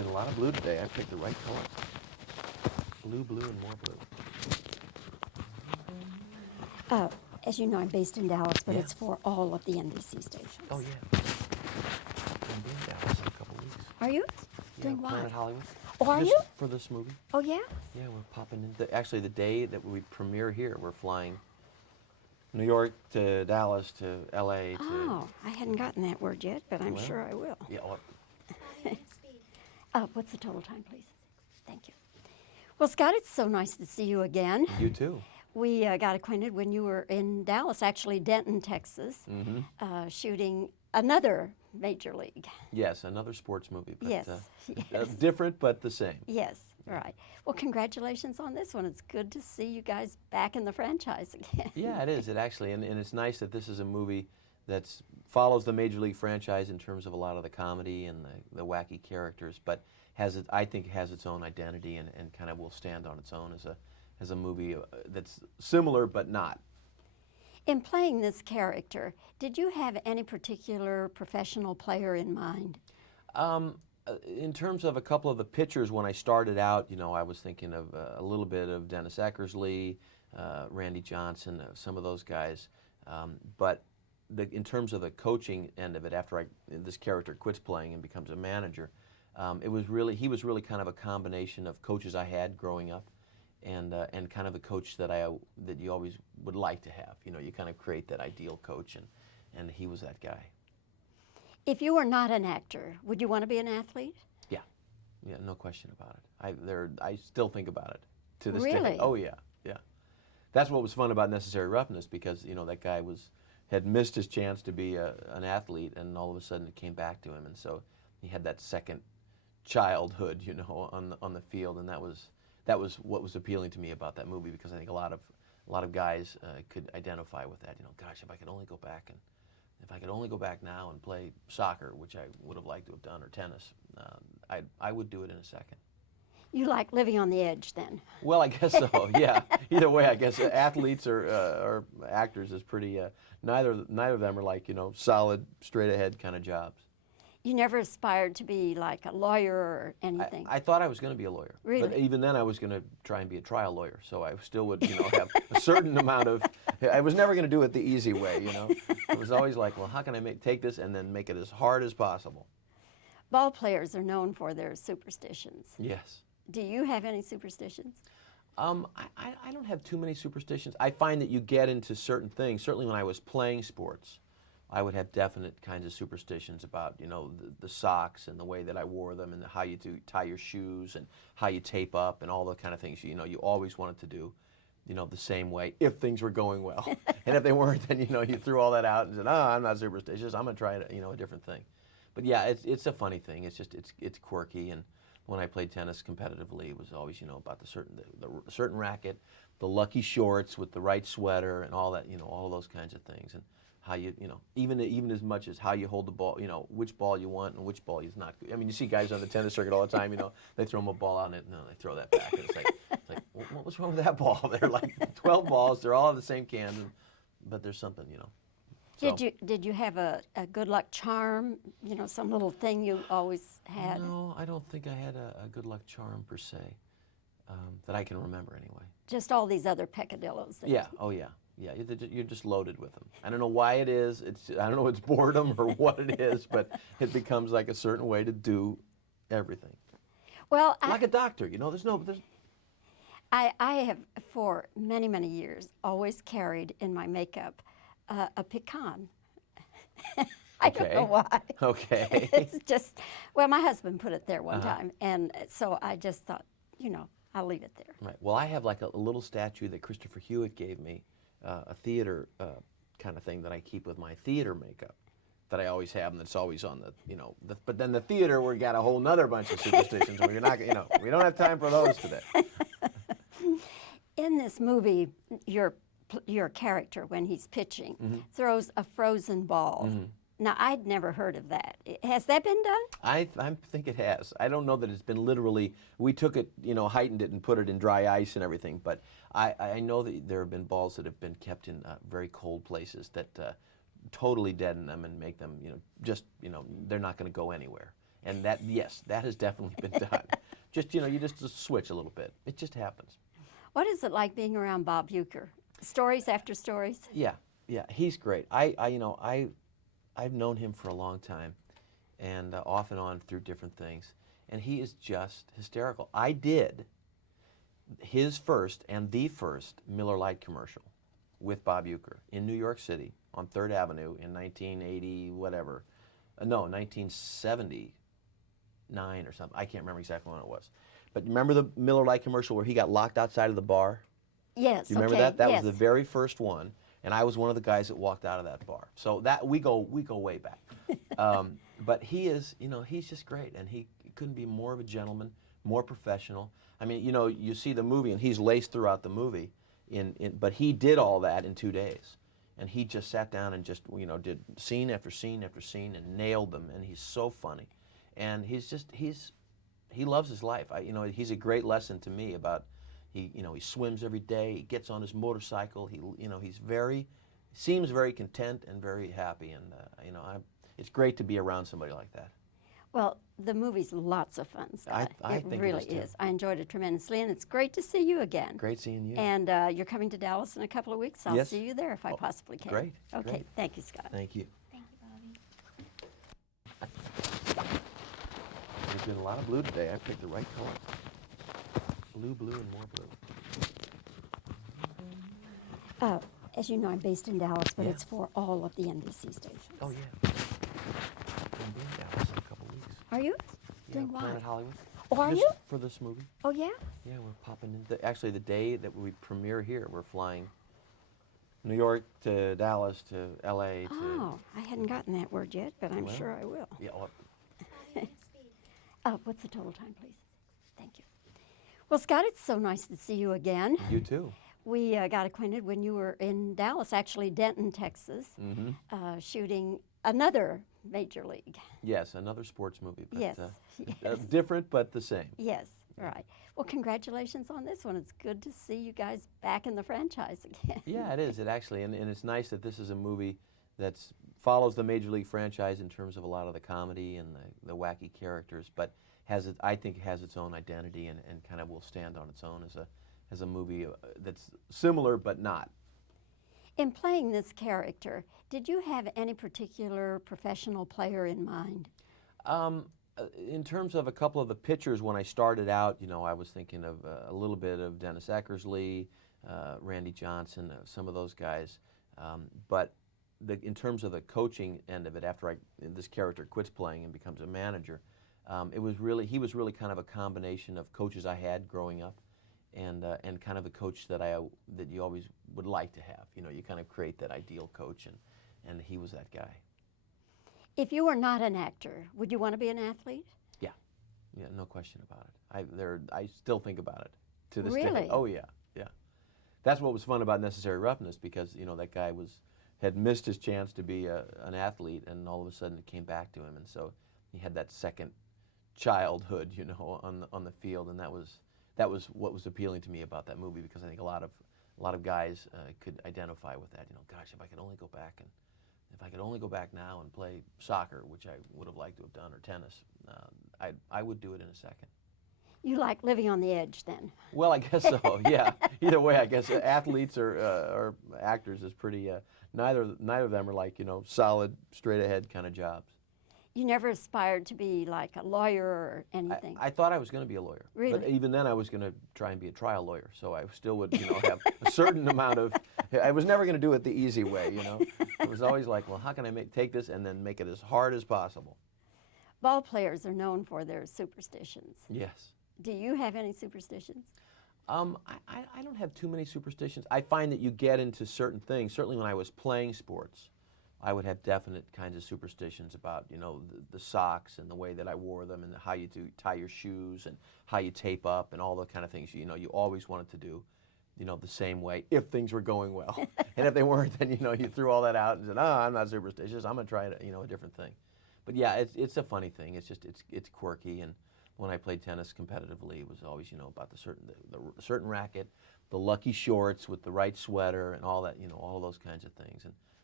doing a lot of blue today. I picked the right color. Blue, blue, and more blue. As you know, I'm based in Dallas, but Yeah. it's for all of the NBC stations. Oh, yeah. I'm in Dallas in a couple weeks. Are you? Yeah, Doing what? Planet Hollywood. Oh, are Just you? For this movie. Oh, yeah? Yeah, we're popping in. Actually, the day that we premiere here, we're flying New York to Dallas to L.A. to... Oh, I hadn't gotten that word yet, but I'm Well, sure I will. Yeah, What's the total time, please? Thank you. Well, Scott, it's so nice to see you again. you too. We got acquainted when you were in Dallas, actually Denton, Texas, shooting another Major League. Yes, another sports movie. But, Yes, yes. Different, but the same. Yes, right. Well, congratulations on this one. It's good to see you guys back in the franchise again. Yeah, it is. It actually, and it's nice that this is a movie that follows the Major League franchise in terms of a lot of the comedy and the wacky characters, but I think has its own identity and kind of will stand on its own as a movie that's similar but not. In playing this character, did you have any particular professional player in mind? In terms of a couple of the pitchers, when I started out, I was thinking of a little bit of Dennis Eckersley, Randy Johnson, some of those guys. But in terms of the coaching end of it, after this character quits playing and becomes a manager, he was really kind of a combination of coaches I had growing up, and kind of the coach that you always would like to have. You kind of create that ideal coach, and he was that guy. If you were not an actor, would you want to be an athlete? Yeah, no question about it. I still think about it to this Really? day. Oh yeah. That's what was fun about Necessary Roughness, because that guy had missed his chance to be an athlete, and all of a sudden it came back to him, and so he had that second childhood, on the field, and that was what was appealing to me about that movie, because I think a lot of guys could identify with that. Gosh, if I could only go back now and play soccer, which I would have liked to have done, or tennis, I would do it in a second. You like living on the edge, then? Well, I guess so. Yeah. Either way, I guess athletes or actors is pretty. Neither of them are like solid, straight ahead kind of jobs. You never aspired to be like a lawyer or anything? I thought I was going to be a lawyer. Really? But even then, I was going to try and be a trial lawyer. So I still would, have a certain amount of. I was never going to do it the easy way. It was always like, well, how can I take this and then make it as hard as possible? Ball players are known for their superstitions. Yes. Do you have any superstitions? I don't have too many superstitions. I find that you get into certain things. Certainly when I was playing sports, I would have definite kinds of superstitions about, the socks and the way that I wore them, and how you tie your shoes and how you tape up and all the kind of things, you always wanted to do, the same way if things were going well. And if they weren't, then, you threw all that out and said, oh, I'm not superstitious. I'm going to try a different thing. But yeah, it's a funny thing. It's just, it's quirky. And when I played tennis competitively, it was always, about the certain racket, the lucky shorts with the right sweater and all that, all of those kinds of things. And how even as much as how you hold the ball, which ball you want and which ball is not good. I mean, you see guys on the tennis circuit all the time, they throw them a ball out and they throw that back. And it's like, what was wrong with that ball? They're like 12 balls, they're all in the same can, but there's something, So. Did you have a good luck charm, some little thing you always had? No, I don't think I had a good luck charm per se, that I can remember anyway. Just all these other peccadillos. Yeah, oh yeah. Yeah, you're just loaded with them. I don't know why it is. I don't know if it's boredom or what it is, but it becomes like a certain way to do everything. Well, like a doctor, I have for many, many years always carried in my makeup a pecan. I don't know why. Okay. It's just, well, my husband put it there one time, and so I just thought, I'll leave it there. Right. Well, I have like a little statue that Christopher Hewitt gave me, a theater kind of thing that I keep with my theater makeup that I always have, and that's always on but then the theater, we got a whole nother bunch of superstitions where you're not, we don't have time for those today. In this movie, your character, when he's pitching, throws a frozen ball. Now, I'd never heard of that. Has that been done? I think it has. I don't know that it's been literally, we took it, heightened it and put it in dry ice and everything, but I know that there have been balls that have been kept in very cold places that totally deaden them and make them, they're not going to go anywhere. And that, yes, that has definitely been done. Just, you just switch a little bit. It just happens. What is it like being around Bob Uecker? Stories after stories? Yeah, yeah, he's great. I've known him for a long time, and off and on through different things, and he is just hysterical. I did his first and the first Miller Lite commercial with Bob Uecker in New York City on 3rd Avenue in 1980, whatever. No, 1979 or something. I can't remember exactly when it was. But remember the Miller Lite commercial where he got locked outside of the bar? Yes. Do you remember okay, that? That yes. was the very first one, and I was one of the guys that walked out of that bar. So that we go way back. But he is, he's just great, and he couldn't be more of a gentleman, more professional. I mean, you see the movie, and he's laced throughout the movie, but he did all that in 2 days, and he just sat down and just, did scene after scene after scene and nailed them, and he's so funny, and he loves his life. He's a great lesson to me about. He swims every day. He gets on his motorcycle. Seems very content and very happy. And it's great to be around somebody like that. Well, the movie's lots of fun, Scott. I it think really it is, too. I enjoyed it tremendously, and it's great to see you again. Great seeing you. And you're coming to Dallas in a couple of weeks. I'll Yes. see you there if I possibly can. Great. Okay. Great. Thank you, Scott. Thank you. Thank you, Bobbie. There's been a lot of blue today. I picked the right color. Blue, blue, and more blue. As you know, I'm based in Dallas, but Yeah. it's for all of the NBC stations. Oh, yeah. I'm in Dallas in a couple weeks. Are you? Yeah, Doing what? Planet Hollywood. Oh, are Just you? For this movie. Oh, yeah? Yeah, we're popping in. Actually, the day that we premiere here, we're flying New York to Dallas to L.A. to... Oh, I hadn't gotten that word yet, but I'm Well. sure I will. Yeah, What's the total time, please? Thank you. Well, Scott, it's so nice to see you again. you too. We got acquainted when you were in Dallas, actually Denton, Texas, Mm-hmm. shooting another Major League. Yes, another sports movie. But, Yes, yes. different, but the same. Yes, right. Well, congratulations on this one. It's good to see you guys back in the franchise again. Yeah, it is. It actually, and it's nice that this is a movie that follows the Major League franchise in terms of a lot of the comedy and the wacky characters, but I think has its own identity and kind of will stand on its own as a movie that's similar but not. In playing this character, did you have any particular professional player in mind? In terms of a couple of the pitchers, when I started out, I was thinking of a little bit of Dennis Eckersley, Randy Johnson, some of those guys. But in terms of the coaching end of it, after this character quits playing and becomes a manager, he was really kind of a combination of coaches I had growing up, and kind of a coach that you always would like to have. You kind of create that ideal coach, and he was that guy. If you were not an actor, would you want to be an athlete? Yeah, no question about it. I still think about it to this Really? day. Oh yeah, yeah. That's what was fun about Necessary Roughness, because that guy had missed his chance to be an athlete, and all of a sudden it came back to him, and so he had that second childhood, on the field, and that was what was appealing to me about that movie, because I think a lot of guys could identify with that. Gosh, if I could only go back now and play soccer, which I would have liked to have done, or tennis, I would do it in a second. You like living on the edge, then? Well, I guess so. Yeah. Either way, I guess athletes or actors is pretty. Neither of them are like solid, straight ahead kind of jobs. You never aspired to be like a lawyer or anything? I thought I was going to be a lawyer. Really? But even then, I was going to try and be a trial lawyer. So I still would, have a certain amount of. I was never going to do it the easy way. It was always like, well, how can I take this and then make it as hard as possible? Ball players are known for their superstitions. Yes. Do you have any superstitions? I don't have too many superstitions. I find that you get into certain things. Certainly when I was playing sports, I would have definite kinds of superstitions about, the socks and the way that I wore them, and how you tie your shoes and how you tape up and all the kind of things, you always wanted to do, the same way if things were going well. And if they weren't, then, you threw all that out and said, I'm not superstitious. I'm going to try a different thing. But yeah, it's a funny thing. It's just, it's quirky. And when I played tennis competitively, it was always, about the certain racket, the lucky shorts with the right sweater and all that, all of those kinds of things. And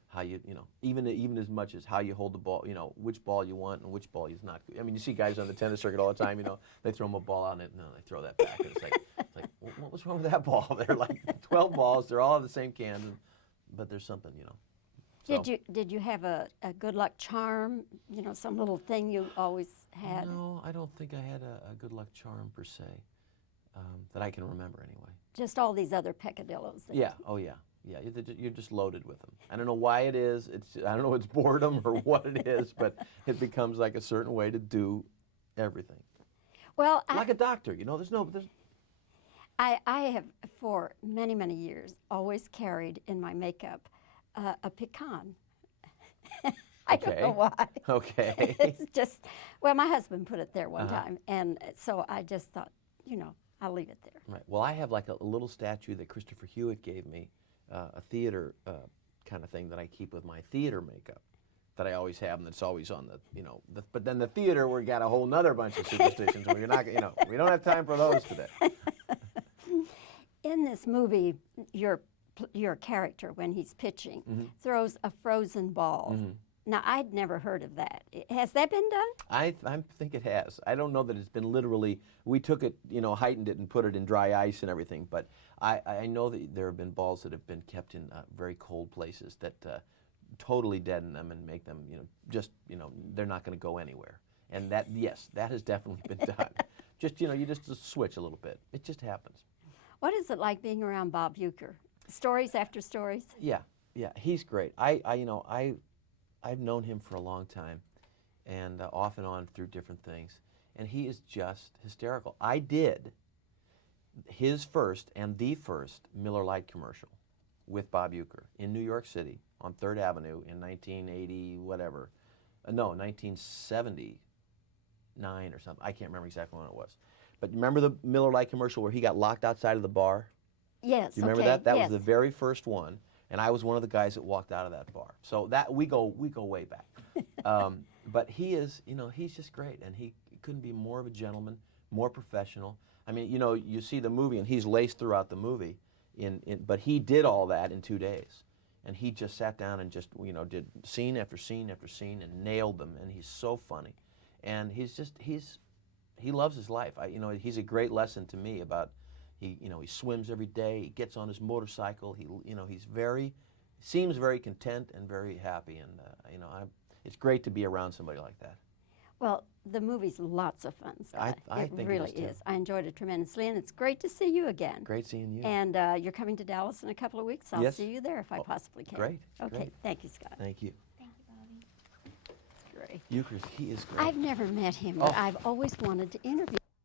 how you know, even as much as how you hold the ball, you know, which ball you want and which ball is not good. I mean, you see guys on the tennis circuit all the time, you know, they throw them a ball out and no, they throw that back. And it's like, what was wrong with that ball? They're like 12 balls, they're all of the same can, but there's something, you know. So, Did you have a good luck charm? You know, some little thing you always had? no, I don't think I had a good luck charm per se, that I can remember anyway. Just all these other peccadillos. Yeah, oh yeah. Yeah, you're just loaded with them. I don't know why it is. I don't know if it's boredom or what it is, but it becomes like a certain way to do everything. Well, Like a doctor, you know. I have for many, many years always carried in my makeup a pecan. I don't know why. Okay. It's just, well, my husband put it there one time, and so I just thought, you know, I'll leave it there. Right. Well, I have like a little statue that Christopher Hewitt gave me, a theater kind of thing that I keep with my theater makeup that I always have, and that's always on the, you know. But then the theater, we got a whole nother bunch of superstitions where you're not, you know, we don't have time for those today. In this movie, your character, when he's pitching, throws a frozen ball. Now, I'd never heard of that. Has that been done? I think it has. I don't know that it's been literally, we took it, you know, heightened it and put it in dry ice and everything, but I know that there have been balls that have been kept in very cold places that totally deaden them and make them, you know, just, you know, they're not going to go anywhere. And that, yes, that has definitely been done. Just, you know, you just switch a little bit. It just happens. What is it like being around Bob Uecker? Stories after stories? Yeah, he's great. You know, I've known him for a long time, and off and on through different things, and he is just hysterical. I did his first and the first Miller Lite commercial with Bob Uecker in New York City on 3rd Avenue in 1980, whatever. No, 1979 or something. I can't remember exactly when it was. But remember the Miller Lite commercial where he got locked outside of the bar? Yes. Do you remember that? That was the very first one, and I was one of the guys that walked out of that bar. So that we go way back. But he is, you know, he's just great, and he couldn't be more of a gentleman, more professional. I mean, you know, you see the movie, and he's laced throughout the movie, but he did all that in 2 days, and he just sat down and just, you know, did scene after scene after scene and nailed them, and he's so funny, and he loves his life. You know, he's a great lesson to me about. You know, he swims every day. He gets on his motorcycle. You know, seems very content and very happy. And you know, it's great to be around somebody like that. Well, the movie's lots of fun. I think it really is. I enjoyed it tremendously, and it's great to see you again. Great seeing you. And you're coming to Dallas in a couple of weeks. I'll see you there if I possibly can. Great. Okay. Great. Thank you, Scott. Thank you. Thank you, Bobbie. It's great. Euchre, he is great. I've never met him, but I've always wanted to interview